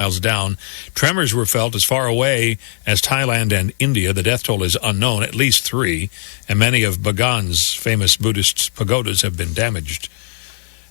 miles down. Tremors were felt as far away as Thailand and India. The death toll is unknown, at least 3, and many of Bagan's famous Buddhist pagodas have been damaged.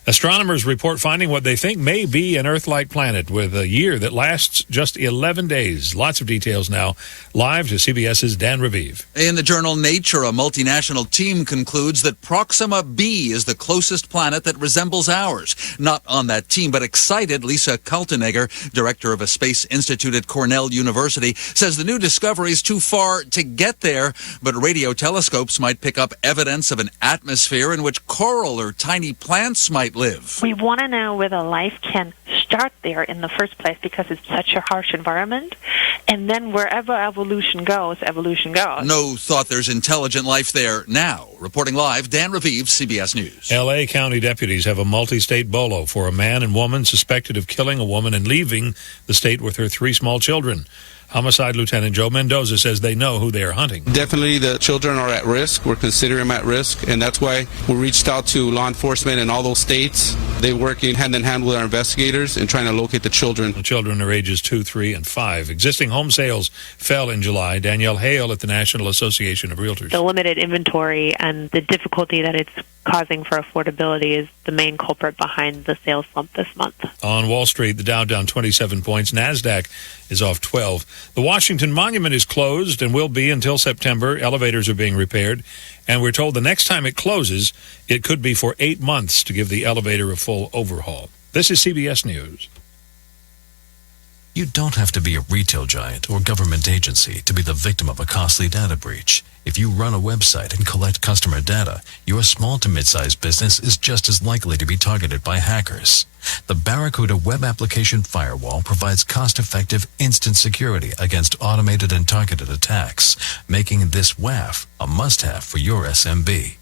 Astronomers report finding what they think may be an Earth-like planet with a year that lasts just 11 days. Lots of details now. Live to CBS's Dan Raviv. In the journal Nature, a multinational team concludes that Proxima b is the closest planet that resembles ours. Not on that team, but excited Lisa Kaltenegger, director of a space institute at Cornell University, says the new discovery is too far to get there, but radio telescopes might pick up evidence of an atmosphere in which coral or tiny plants might live. We want to know whether life can start there in the first place because it's such a harsh environment, and then wherever evolution goes, evolution goes. No thought there's intelligent life there now. Reporting live, Dan Raviv, CBS News. L.A. County deputies have a multi-state bolo for a man and woman suspected of killing a woman and leaving the state with her 3 small children. Homicide Lieutenant Joe Mendoza says they know who they are hunting. Definitely the children are at risk. We're considering them at risk, and that's why we reached out to law enforcement in all those states. They're working hand-in-hand with our investigators and trying to locate the children. The children are ages 2, 3, and 5. Existing home sales fell in July. Danielle Hale at the National Association of Realtors. The limited inventory and the difficulty that it's causing for affordability is the main culprit behind the sales slump this month. On Wall Street, the Dow down 27 points. NASDAQ is off 12. The Washington Monument is closed and will be until September. Elevators are being repaired. And we're told the next time it closes, it could be for 8 months to give the elevator a full overhaul. This is CBS News. You don't have to be a retail giant or government agency to be the victim of a costly data breach. If you run a website and collect customer data, your small to mid-sized business is just as likely to be targeted by hackers. The Barracuda web application firewall provides cost-effective instant security against automated and targeted attacks, making this WAF a must-have for your SMB.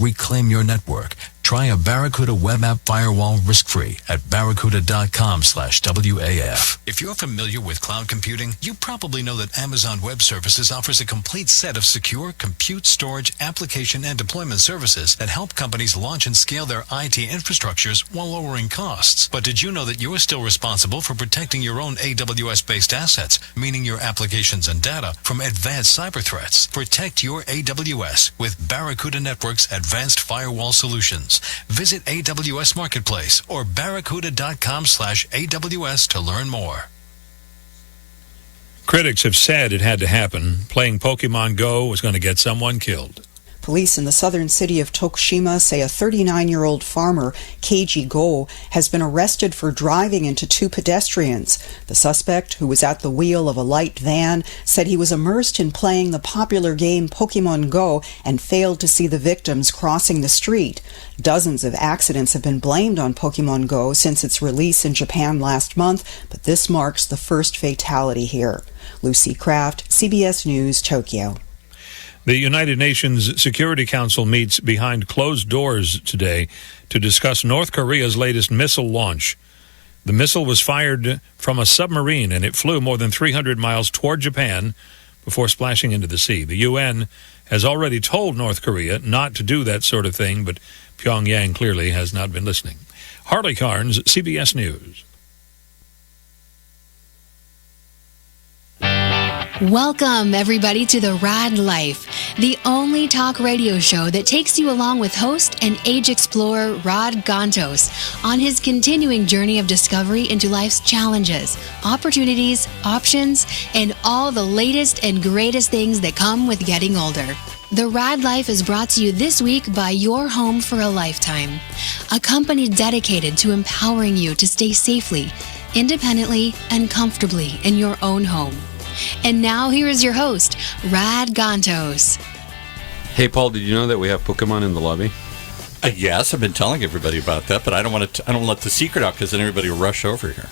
Reclaim your network. Try a Barracuda web app firewall risk-free at barracuda.com/WAF. If you're familiar with cloud computing, you probably know that Amazon Web Services offers a complete set of secure compute, storage, application, and deployment services that help companies launch and scale their IT infrastructures while lowering costs. But did you know that you are still responsible for protecting your own AWS-based assets, meaning your applications and data, from advanced cyber threats? Protect your AWS with Barracuda Network's advanced firewall solutions. Visit AWS Marketplace or barracuda.com/AWS to learn more. Critics have said it had to happen. Playing Pokemon Go was going to get someone killed. Police in the southern city of Tokushima say a 39-year-old farmer, Keiji Go, has been arrested for driving into 2 pedestrians. The suspect, who was at the wheel of a light van, said he was immersed in playing the popular game Pokemon Go and failed to see the victims crossing the street. Dozens of accidents have been blamed on Pokemon Go since its release in Japan last month, but this marks the first fatality here. Lucy Kraft, CBS News, Tokyo. The United Nations Security Council meets behind closed doors today to discuss North Korea's latest missile launch. The missile was fired from a submarine, and it flew more than 300 miles toward Japan before splashing into the sea. The UN has already told North Korea not to do that sort of thing, but Pyongyang clearly has not been listening. Harley Carnes, CBS News. Welcome, everybody, to the Raad Life, the only talk radio show that takes you along with host and age explorer Raad Ghantous on his continuing journey of discovery into life's challenges, opportunities, options, and all the latest and greatest things that come with getting older. The Raad Life is brought to you this week by Your Home for a Lifetime, a company dedicated to empowering you to stay safely, independently, and comfortably in your own home. And now here is your host, Raad Ghantous. Hey, Paul, did you know that we have Pokemon in the lobby? Yes, I've been telling everybody about that, but I don't want to. I don't let the secret out because then everybody will rush over here.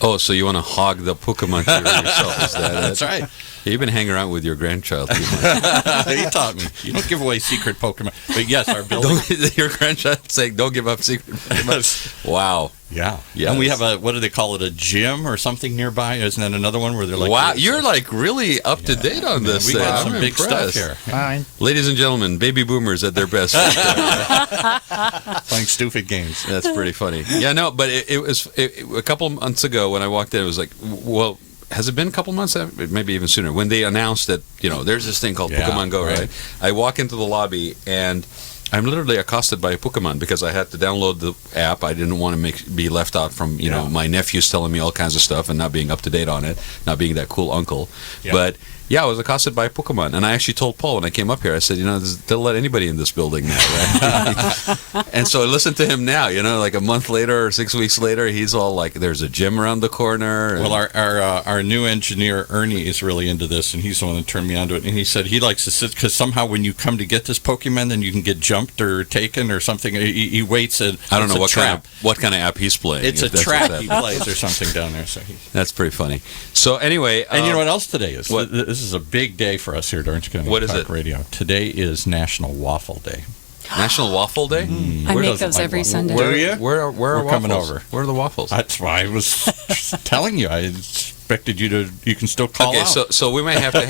Oh, so you want to hog the Pokemon theory yourself? Is that That's right. Yeah, you've been hanging around with your grandchild. You taught me. You don't give away secret Pokemon. But yes, our building. Your grandchild saying, "Don't give up secret Pokemon." Wow. Yeah. Yes. And we have what do they call it, a gym or something nearby? Isn't that another one where they're like... Wow, you're like really up to date on this. We got some I'm big stuff impressed. here. Fine. Ladies and gentlemen, baby boomers at their best. Playing stupid games. That's pretty funny. Yeah, no, but it was a couple months ago when I walked in, it was like, well, has it been a couple months? Maybe even sooner. When they announced that, there's this thing called Pokemon Go, right? I walk into the lobby and I'm literally accosted by a Pokemon because I had to download the app. I didn't want to be left out from, my nephews telling me all kinds of stuff and not being up to date on it, not being that cool uncle. Yeah. But yeah, I was accosted by a Pokemon, and I actually told Paul when I came up here, I said, they'll let anybody in this building now, right? And so I listened to him now, like a month later or 6 weeks later, he's all like, there's a gym around the corner. Well, our new engineer, Ernie, is really into this, and he's the one that turned me onto it. And he said he likes to sit, because somehow when you come to get this Pokemon, then you can get jumped or taken or something. He waits at I don't know what kind of app he's playing. It's a trap he plays or something down there. So that's pretty funny. So anyway. And you know what else today is? This is a big day for us here at Orange County Talk Radio. Today is National Waffle Day. National Waffle Day? I make those every Sunday. Where are you? Where are We're waffles? coming over. Where are the waffles? That's why I was telling you. I expected you can still call out. Okay, so we may have to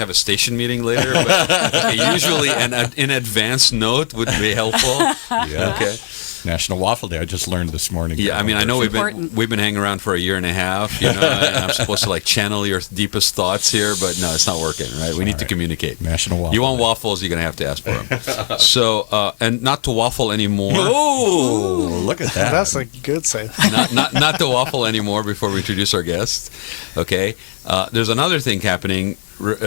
have a station meeting later. But usually an in advance note would be helpful. Yeah. Okay. National Waffle Day. I just learned this morning. Yeah, I mean, I know we've been hanging around for a year and a half, and I'm supposed to channel your deepest thoughts here, but no, it's not working, right? We need to communicate. National Waffle You want waffles, you're going to have to ask for them. So, and not to waffle anymore. Oh, look at that. That's a good say. not to waffle anymore before we introduce our guests. Okay. There's another thing happening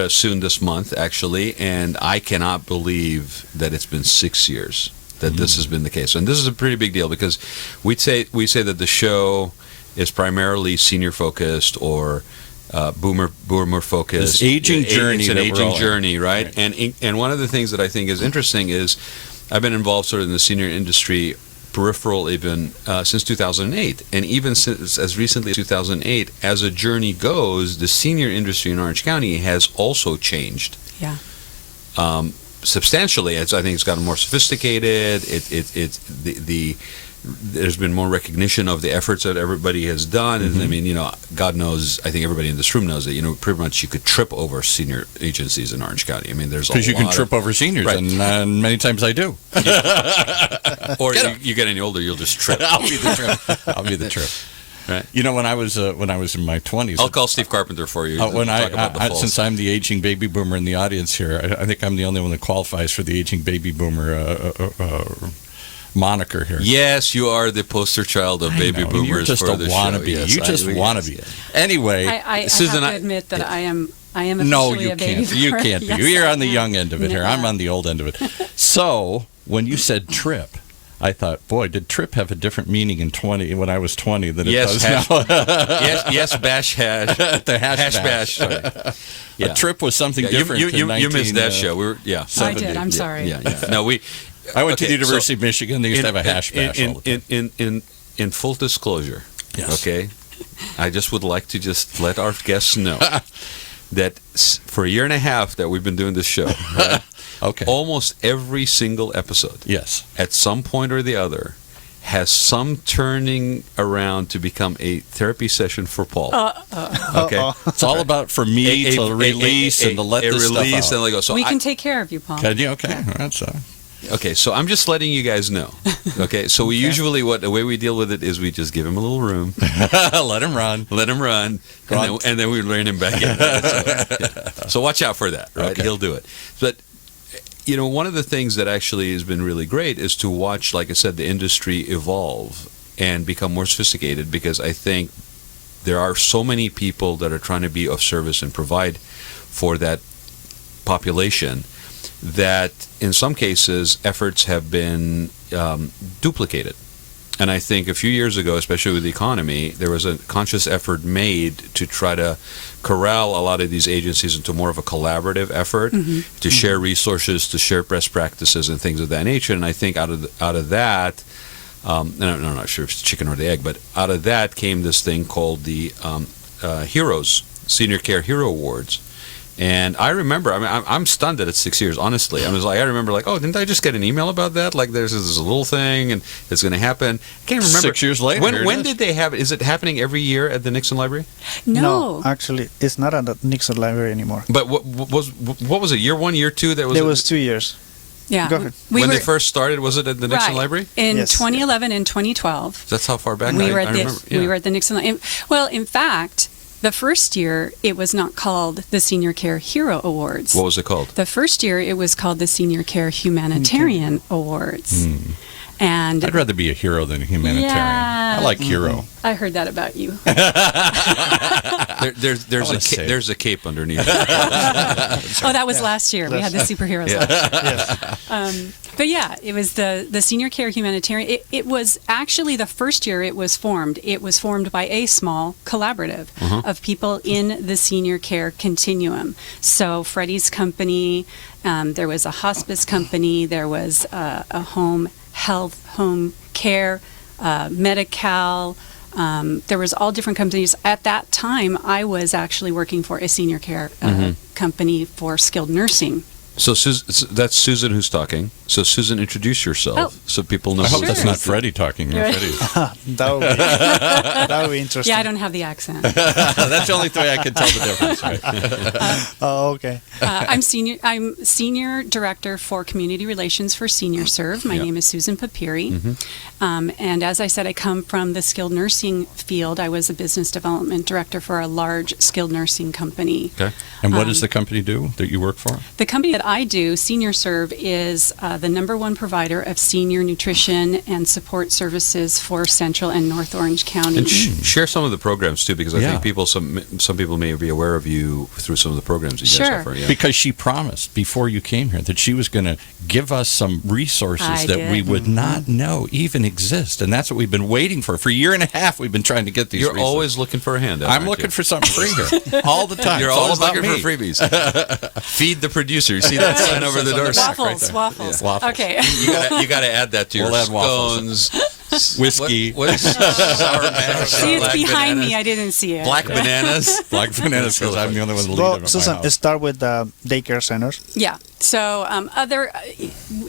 soon this month, actually, and I cannot believe that it's been 6 years that this has been the case. And this is a pretty big deal because we say that the show is primarily senior focused or boomer focused. This aging journey. It's an aging journey, right? And one of the things that I think is interesting is I've been involved sort of in the senior industry peripheral even since 2008. And even since as recently as 2008, as a journey goes, the senior industry in Orange County has also changed. Yeah. Substantially. I think it's gotten more sophisticated. There's been more recognition of the efforts that everybody has done. And I mean, God knows, I think everybody in this room knows that, pretty much you could trip over senior agencies in Orange County. I mean, there's because you can trip over seniors, right. And many times I do. Or you get any older, you'll just trip. I'll be the trip. Right. When I was in my 20s, I'll call Steve Carpenter for you. Since I'm the aging baby boomer in the audience here, I think I'm the only one that qualifies for the aging baby boomer moniker here. Yes, you are the poster child of baby boomers. You're just for a the wannabe. Yes, you just wannabe. Yes. Anyway, I Susan, have to admit that I am officially a baby boomer. You can't be. Yes, You're on the young end of it here. I'm on the old end of it. So when you said trip, I thought, boy, did trip have a different meaning when I was 20 than it does now? yes, bash hash. The hash bash. Sorry. Yeah. A trip was something different. You missed that show. We were, I did. I'm sorry. Yeah. No, I went to the University of Michigan. They used to have a hash bash all the time. In full disclosure, yes. Okay, I just would like to just let our guests know that for a year and a half that we've been doing this show, right? Okay. Almost every single episode, yes, at some point or the other, has some turning around to become a therapy session for Paul. Okay, it's all about for me to release and to let this stuff out. So we can take care of you, Paul. Can you? Okay, all right, so. Okay, so I'm just letting you guys know. Okay, so we usually the way we deal with it is we just give him a little room, let him run, and then we rein him back in. So watch out for that, right? Okay. He'll do it. But one of the things that actually has been really great is to watch, like I said, the industry evolve and become more sophisticated, because I think there are so many people that are trying to be of service and provide for that population that in some cases efforts have been duplicated. And I think a few years ago, especially with the economy, there was a conscious effort made to try to corral a lot of these agencies into more of a collaborative effort to share resources, to share best practices and things of that nature. And I think out of that, and I'm not sure if it's chicken or the egg, but out of that came this thing called the Heroes, Senior Care Hero Awards. And I remember, I mean, I'm stunned that it's 6 years, honestly. I was like, I remember like, oh, didn't I just get an email about that? Like there's this little thing and it's going to happen. I can't remember. 6 years later. When did they have it? Is it happening every year at the Nixon Library? No. Actually, it's not at the Nixon Library anymore. But what was it, year 1, year 2? There was 2 years. Yeah. Go ahead. When they first started, was it at the Nixon Right. Library? In Yes. 2011 and 2012. That's how far back We I were at remember. Yeah. we were at the Nixon. Well, in fact, the first year it was not called the Senior Care Hero Awards. What was it called? The first year it was called the Senior Care Humanitarian Awards. And I'd rather be a hero than a humanitarian. Yeah. I like hero. I heard that about you. There's a cape underneath. Oh, that was last year. We had the superheroes last year. But yeah, it was the Senior Care Humanitarian. It was actually the first year it was formed. It was formed by a small collaborative of people in the senior care continuum. So Freddie's company, there was a hospice company, there was a home health, home care, Medi-Cal. There was all different companies. At that time, I was actually working for a senior care company for skilled nursing. So that's Susan who's talking. So Susan, introduce yourself so people know. I hope Sure. that's not Freddie talking. That would be interesting. Yeah, I don't have the accent. That's the only way I can tell the difference. Right? Oh, okay. I'm senior director for community relations for Senior Serve. My name is Susan Papiri, and as I said, I come from the skilled nursing field. I was a business development director for a large skilled nursing company. Okay. And what does the company do that you work for? The company that I do, Senior Serve, is the #1 provider of senior nutrition and support services for Central and North Orange County. And share some of the programs too, because I Yeah. think some people may be aware of you through some of the programs that you guys Sure. offer. Yeah. Because she promised before you came here that she was going to give us some resources I that did. we would not know even exist. And that's what we've been waiting for. For a year and a half, we've been trying to get these You're resources. always looking for a handout. I'm aren't looking you? for something free here all the time. You're It's all always about looking me. for freebies. Feed the producer. You see that sign over the door? Waffles. Waffles. Okay. You got to add that to your We'll add waffles. scones. Whiskey. What is sour mash? See, it's black behind bananas, me. I didn't see it. Black bananas. Black bananas, because I'm the only one that leads them Well, at my Susan, house. start with daycare centers. Yeah. So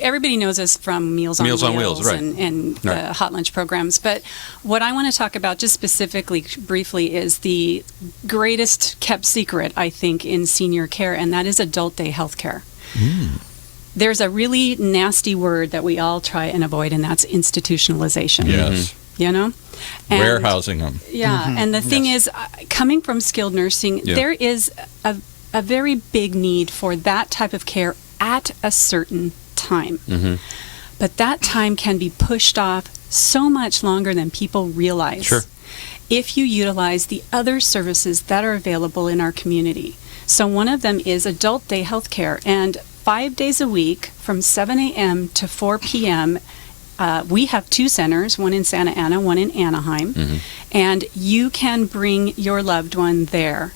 everybody knows us from Meals on Wheels right. and Right. hot lunch programs. But what I want to talk about just specifically, briefly, is the greatest kept secret, I think, in senior care, and that is adult day health care. There's a really nasty word that we all try and avoid, and that's institutionalization. Yes. You know? And- Warehousing them. Yeah, and the thing is, coming from skilled nursing, Yeah. there is a very big need for that type of care at a certain time. But that time can be pushed off so much longer than people realize. Sure. If you utilize the other services that are available in our community. So one of them is adult day health care, and 5 days a week from 7 a.m. to 4 p.m., we have 2 centers, one in Santa Ana, one in Anaheim, and you can bring your loved one there.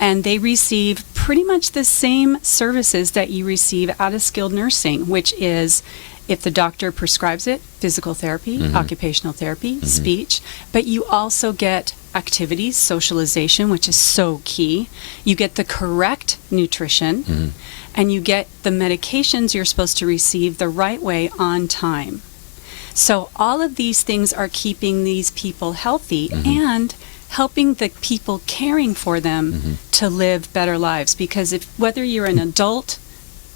And they receive pretty much the same services that you receive out of skilled nursing, which is, if the doctor prescribes it, physical therapy, occupational therapy, speech, but you also get activities, socialization, which is so key. You get the correct nutrition, and you get the medications you're supposed to receive the right way on time. So all of these things are keeping these people healthy and helping the people caring for them to live better lives. Because whether you're an adult,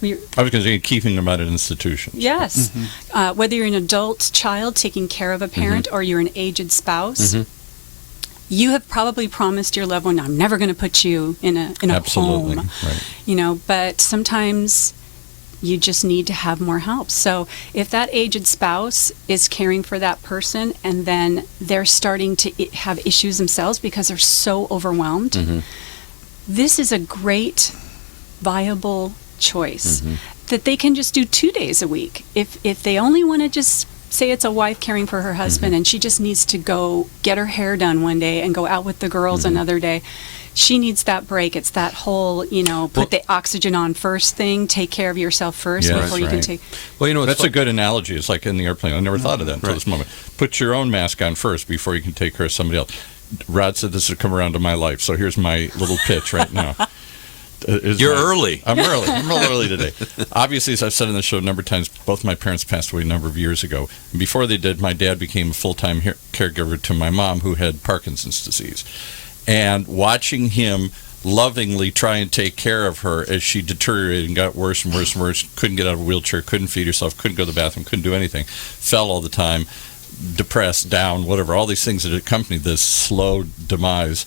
I was going to say keeping them out of institutions. yes, whether you're an adult child taking care of a parent or you're an aged spouse, you have probably promised your loved one, I'm never going to put you in a Absolutely. home. Right. You know, but sometimes you just need to have more help. So if that aged spouse is caring for that person and then they're starting to have issues themselves because they're so overwhelmed, this is a great viable choice that they can just do 2 days a week. If they only want to just say it's a wife caring for her husband and she just needs to go get her hair done one day and go out with the girls another day, she needs that break. It's that whole, put the oxygen on first thing, take care of yourself first Yeah, before you can right. take... Well, That's a good analogy. It's like in the airplane. I never thought of that until this moment. Put your own mask on first before you can take care of somebody else. Rod said this would come around to my life, so here's my little pitch right now. You're early. I'm early. I'm a little early today. Obviously, as I've said in the show a number of times, both my parents passed away a number of years ago. And before they did, my dad became a full-time caregiver to my mom, who had Parkinson's disease. And watching him lovingly try and take care of her as she deteriorated and got worse and worse and worse, couldn't get out of a wheelchair, couldn't feed herself, couldn't go to the bathroom, couldn't do anything, fell all the time, depressed, down, whatever, all these things that accompanied this slow demise.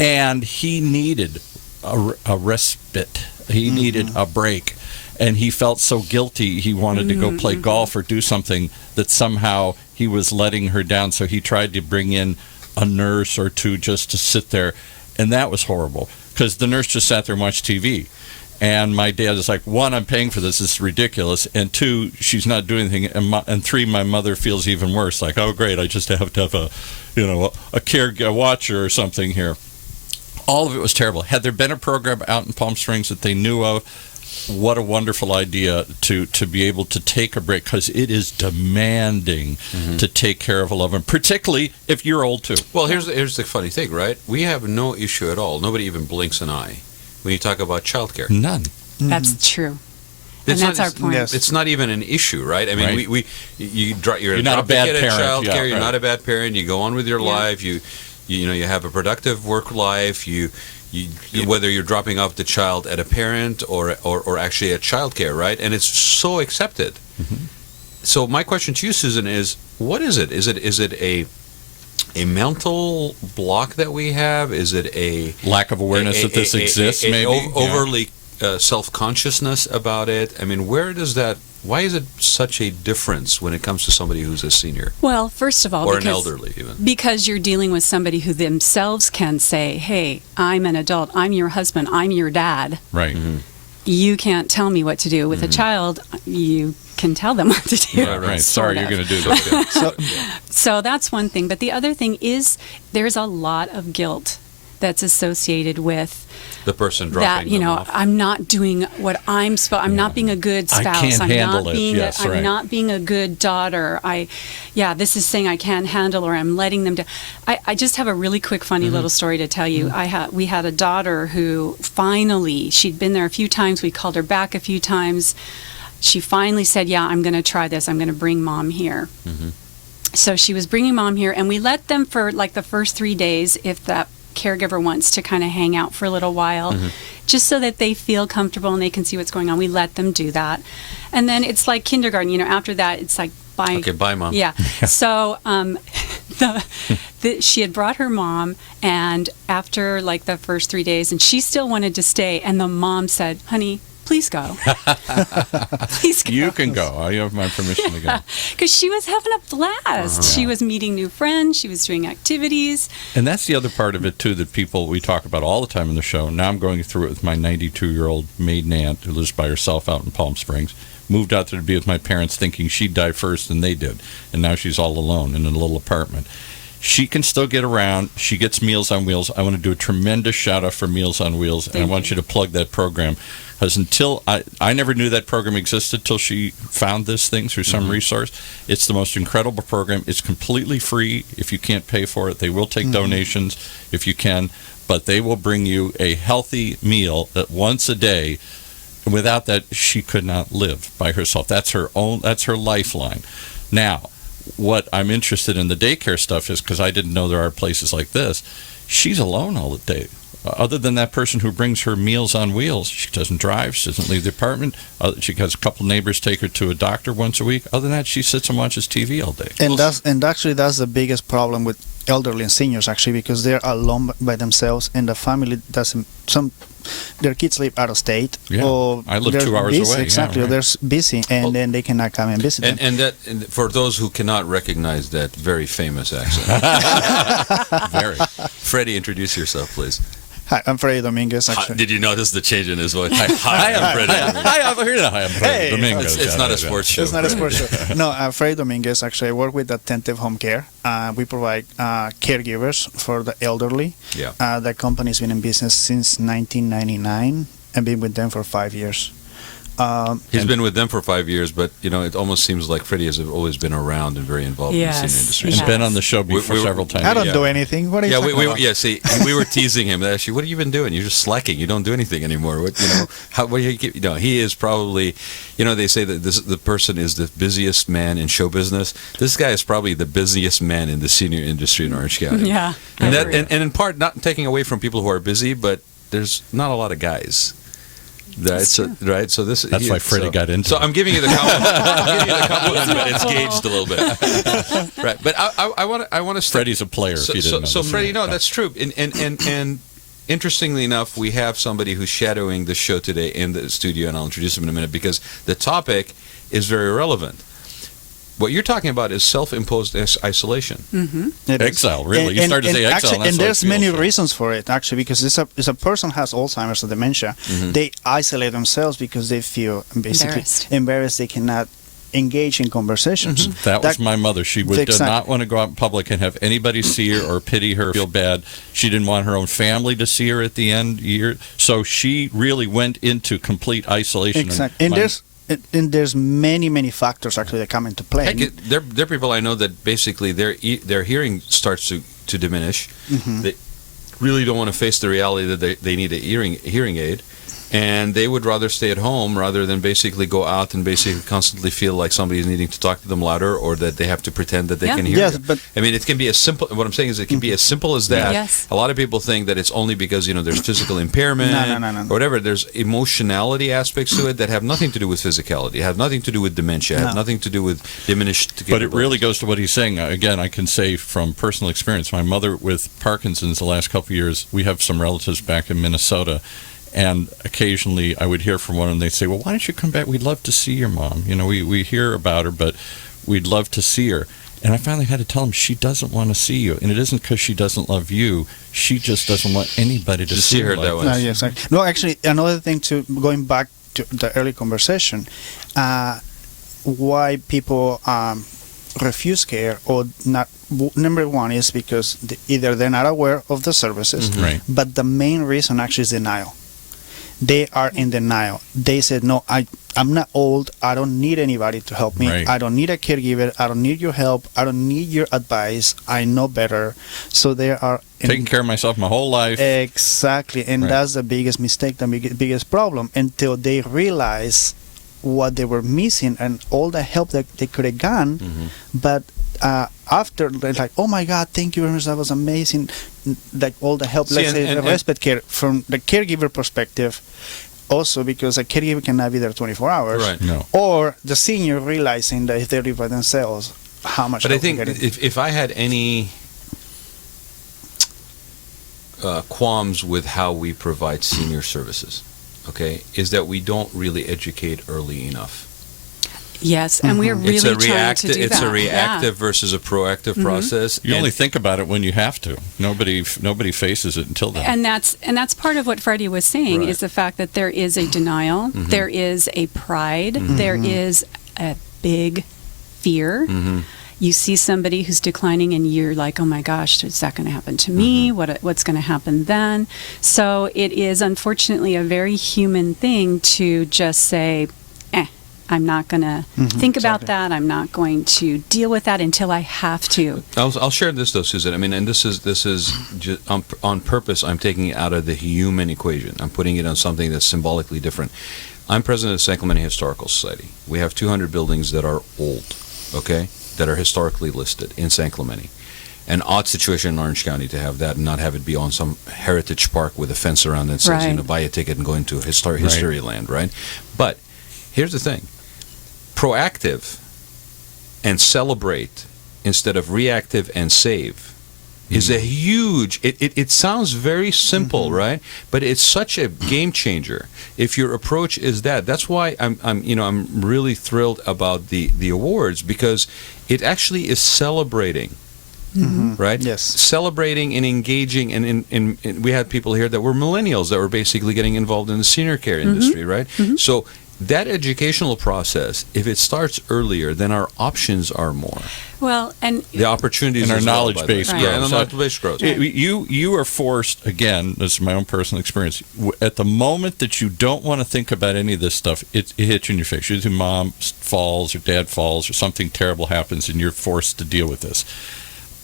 And he needed a respite. He needed a break. And he felt so guilty he wanted to go play golf or do something that somehow he was letting her down. So he tried to bring in a nurse or two just to sit there. And that was horrible because the nurse just sat there and watched TV. And my dad is like, one, I'm paying for this. This is ridiculous. And two, she's not doing anything. And three, my mother feels even worse. Like, oh, great, I just have to have a watcher or something here. All of it was terrible. Had there been a program out in Palm Springs that they knew of, what a wonderful idea to be able to take a break, because it is demanding to take care of a loved one, particularly if you're old too. Well, here's the funny thing, right? We have no issue at all. Nobody even blinks an eye when you talk about childcare. None. That's true. And that's our point. Yes. It's not even an issue, right? I mean, Right. you're not a bad at parent. childcare. Yeah, You're right. not a bad parent. You go on with your life. You have a productive work life. You whether you're dropping off the child at a parent or actually at childcare, right? And it's so accepted. So my question to you, Susan, is what is it? Is it a mental block that we have? Is it a Lack of awareness that this exists, maybe? overly self-consciousness about it? I mean, why is it such a difference when it comes to somebody who's a senior? Well, first of all, or an elderly even. Because you're dealing with somebody who themselves can say, hey, I'm an adult, I'm your husband, I'm your dad. Right. You can't tell me what to do. With a child, you can tell them what to do. Right. sort Sorry, you're of. going to do this. So that's one thing. But the other thing is there's a lot of guilt that's associated with The person dropping that, them off. I'm not doing what I'm supposed. I'm not being a good I spouse. can't I'm handle not it. being. Yes, I'm right. not being a good daughter. This is saying I can't handle, or I'm letting them do. I just have a really quick, funny little story to tell you. We had a daughter who finally, she'd been there a few times. We called her back a few times. She finally said, "Yeah, I'm going to try this. I'm going to bring mom here." So she was bringing mom here, and we let them for like the first 3 days, if that caregiver wants to kind of hang out for a little while, just so that they feel comfortable and they can see what's going on. We let them do that. And then it's like kindergarten, after that it's like bye. Okay, bye, Mom. Yeah. So she had brought her mom, and after like the first 3 days, and she still wanted to stay, and the mom said, honey, please go. Please go. You can go. I have my permission to go. Because she was having a blast. She was meeting new friends. She was doing activities. And that's the other part of it, too, that we talk about all the time in the show. Now I'm going through it with my 92-year-old maiden aunt who lives by herself out in Palm Springs. Moved out there to be with my parents thinking she'd die first, and they did. And now she's all alone in a little apartment. She can still get around. She gets Meals on Wheels. I want to do a tremendous shout-out for Meals on Wheels, and I want you to plug that program. Because until I never knew that program existed till she found this thing through some resource. It's the most incredible program. It's completely free if you can't pay for it. They will take donations if you can, but they will bring you a healthy meal once a day. And without that, she could not live by herself. That's her lifeline. Now, what I'm interested in the daycare stuff is, because I didn't know there are places like this, she's alone all the day. Other than that person who brings her Meals on Wheels, she doesn't drive, she doesn't leave the apartment. She has a couple neighbors take her to a doctor once a week. Other than that, she sits and watches TV all day. And actually that's the biggest problem with elderly and seniors, actually, because they're alone by themselves, and the family doesn't. Their kids live out of state. Yeah. Or I live they're 2 hours busy, away. Exactly. Yeah, Or they're busy, and then they cannot come and visit them. And for those who cannot recognize that very famous accent, Very. Freddie, introduce yourself, please. Hi, I'm Freddy Dominguez, actually. Did you notice the change in his voice? Hi, I'm Freddie. I'm Freddy Dominguez. It's not a sports show. It's not a sports show. No, I'm Freddy Dominguez. Actually, I work with Attentive Home Care. We provide caregivers for the elderly. Yeah. The company's been in business since 1999. I've been with them for 5 years. He's been with them for 5 years, but it almost seems like Freddie has always been around and very involved in the senior industry. And been on the show before several times. I don't do anything. What are you talking about? See, we were teasing him. Actually, what have you been doing? You're just slacking. You don't do anything anymore. What do you keep? He is probably, they say that the person is the busiest man in show business. This guy is probably the busiest man in the senior industry in Orange County. Yeah, and in part, not taking away from people who are busy, but there's not a lot of guys. That's so that's why Freddie got into it. So I'm giving you the compliment, but it's gauged a little bit. Right, but I want to. Freddie's a player. If you didn't know. So Freddie, that's true. And interestingly enough, we have somebody who's shadowing the show today in the studio, and I'll introduce him in a minute because the topic is very relevant. What you're talking about is self-imposed isolation. Exile, really. You started to say exile. Actually, and there's many reasons for it, actually, because if a person has Alzheimer's or dementia, they isolate themselves because they feel basically embarrassed. They cannot engage in conversations. That was my mother. She did not want to go out in public and have anybody see her or pity her, feel bad. She didn't want her own family to see her at the end year. So she really went into complete isolation. Exactly. And there's many factors actually that come into play. Heck, there are people I know that basically their hearing starts to diminish. They really don't want to face the reality that they need a hearing aid, and they would rather stay at home rather than basically go out and basically constantly feel like somebody's needing to talk to them louder or that they have to pretend that they can hear you. But I mean, it can be as simple. What I'm saying is it can be as simple as that. Yes. A lot of people think that it's only because there's physical impairment or whatever. There's emotionality aspects to it that have nothing to do with physicality, have nothing to do with dementia, have nothing to do with diminished capabilities. But it really goes to what he's saying. Again, I can say from personal experience, my mother with Parkinson's the last couple of years, we have some relatives back in Minnesota. And occasionally I would hear from one and they'd say, well, why don't you come back? We'd love to see your mom. We hear about her, but we'd love to see her. And I finally had to tell them she doesn't want to see you. And it isn't because she doesn't love you. She just doesn't want anybody to see her that way. Yes, no, actually, another thing going back to the early conversation, why people refuse care or not. Number one is because either they're not aware of the services, but the main reason actually is denial. They are in denial. They said, no, I'm not old. I don't need anybody to help me. I don't need a caregiver. I don't need your help. I don't need your advice. I know better. So they are taking care of myself my whole life. Exactly. And that's the biggest mistake, the biggest problem, until they realize what they were missing and all the help that they could have gotten. But after, they're like, oh my God, thank you very much, that was amazing. Like all the help, let's say the respite care, from the caregiver perspective, also because a caregiver cannot be there 24 hours. Or the senior realizing that if they live by themselves, how much. But I think if I had any qualms with how we provide senior services, is that we don't really educate early enough. Yes, and we're really trying to do that. It's a reactive versus a proactive process. You only think about it when you have to. Nobody faces it until then. And that's part of what Freddie was saying is the fact that there is a denial, there is a pride, there is a big fear. You see somebody who's declining and you're like, oh my gosh, is that going to happen to me? What's going to happen then? So it is unfortunately a very human thing to just say, I'm not going to think about that. I'm not going to deal with that until I have to. I'll share this though, Susan. I mean, and this is just on purpose. I'm taking it out of the human equation. I'm putting it on something that's symbolically different. I'm president of San Clemente Historical Society. We have 200 buildings that are old, that are historically listed in San Clemente. An odd situation in Orange County to have that and not have it be on some heritage park with a fence around that says, buy a ticket and go into history land, right? But here's the thing. Proactive and celebrate instead of reactive and save is a huge, it sounds very simple, right? But it's such a game changer if your approach is that. That's why I'm really thrilled about the awards, because it actually is celebrating. Right? Yes. Celebrating and engaging, and we had people here that were millennials that were basically getting involved in the senior care industry, right? So that educational process, if it starts earlier, then our options are more. Well, and the opportunities and our as well, knowledge base grows. grows. Yeah, and the knowledge base grows. You are forced, again, this is my own personal experience, at the moment that you don't want to think about any of this stuff, it hits you in your face. Your mom falls or dad falls or something terrible happens and you're forced to deal with this.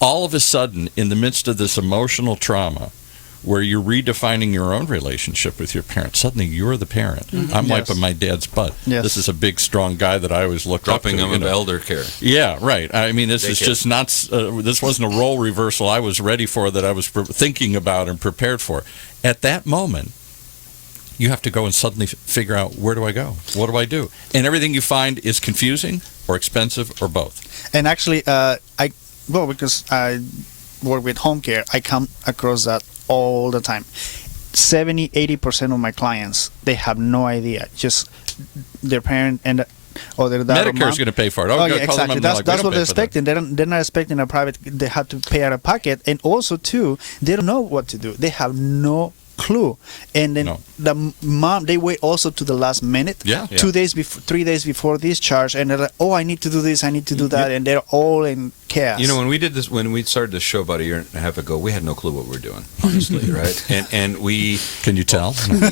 All of a sudden, in the midst of this emotional trauma, where you're redefining your own relationship with your parents. Suddenly, you're the parent. Mm-hmm. I'm Yes. wiping my dad's butt. Yes. This is a big, strong guy that I always looked Dropping up to. them into elder care. Yeah, right. I mean, this is Daycare. just not. This wasn't a role reversal I was ready for, that I was thinking about and prepared for. At that moment, you have to go and suddenly figure out, where do I go? What do I do? And everything you find is confusing or expensive or both. And actually, because I work with home care, I come across that all the time. 70-80% of my clients, they have no idea. Just their parent or their dad or mom. Medicare's going to pay for it. Oh, yeah, call them exactly. up and That's like, "We don't what pay they're for that." expecting. They're not expecting a private. They have to pay out of pocket, and also too, they don't know what to do. They have no clue. And then the mom, they wait also to the last minute. Yeah. 2 days before, 3 days before discharge, and they're like, "Oh, I need to do this, I need to do that," and they're all in chaos. You know, when we started this show about a year and a half ago, we had no clue what we were doing, honestly, right? And we Can you tell? and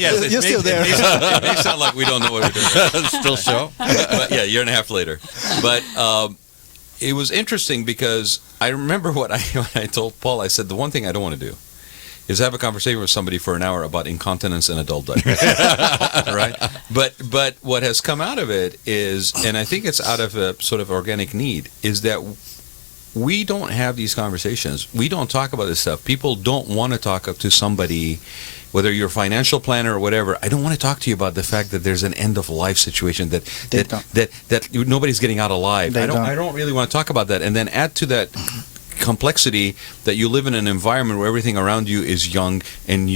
yes, it You're still there. It may sound like we don't know what we're doing. Still show? But yeah, a year and a half later. But it was interesting because I remember when I told Paul, I said, the one thing I don't want to do is have a conversation with somebody for an hour about incontinence and adult diapers, right? But what has come out of it is, and I think it's out of a sort of organic need, is that we don't have these conversations. We don't talk about this stuff. People don't want to talk up to somebody, whether you're a financial planner or whatever. I don't want to talk to you about the fact that there's an end of life situation that nobody's getting out alive. I don't really want to talk about that. And then add to that complexity that you live in an environment where everything around you is young and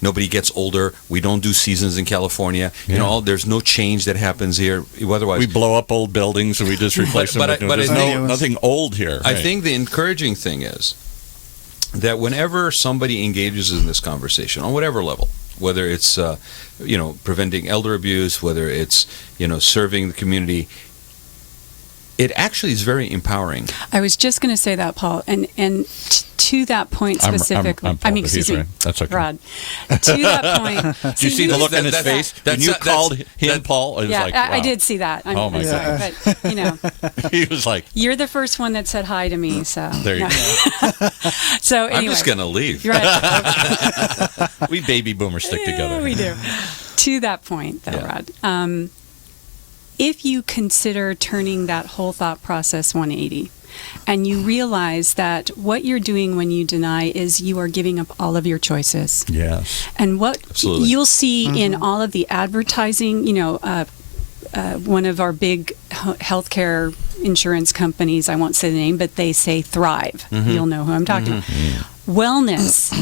nobody gets older. We don't do seasons in California. Yeah. You know, there's no change that happens here. Otherwise, We blow up old buildings and we just replace them. There's nothing old here. I Right. think the encouraging thing is that whenever somebody engages in this conversation on whatever level, whether it's preventing elder abuse, whether it's serving the community, it actually is very empowering. I was just going to say that, Paul, and to that point specifically. I'm Paul, but excuse he's me, right. That's okay. Rod. To that point. Did you see the look on his face when you called him Paul? It was Yeah, like, I wow. did see that. Oh, my God! But He was like, you're the first one that said hi to me. So there you go. So anyway, I'm just going to leave. You're right. We baby boomers stick together. We do. To that point, though, Yeah. Rod, if you consider turning that whole thought process 180, and you realize that what you're doing when you deny is you are giving up all of your choices. Yes. And what Absolutely. you'll see in all of the advertising, one of our big healthcare insurance companies, I won't say the name, but they say Thrive. You'll know who I'm talking about. Wellness,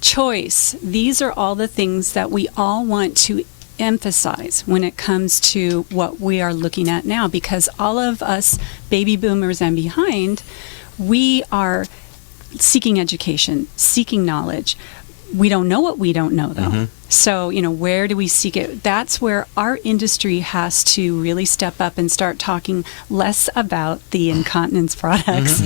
choice, these are all the things that we all want to emphasize when it comes to what we are looking at now, because all of us baby boomers and behind, we are seeking education, seeking knowledge. We don't know what we don't know, though. So, where do we seek it? That's where our industry has to really step up and start talking less about the incontinence products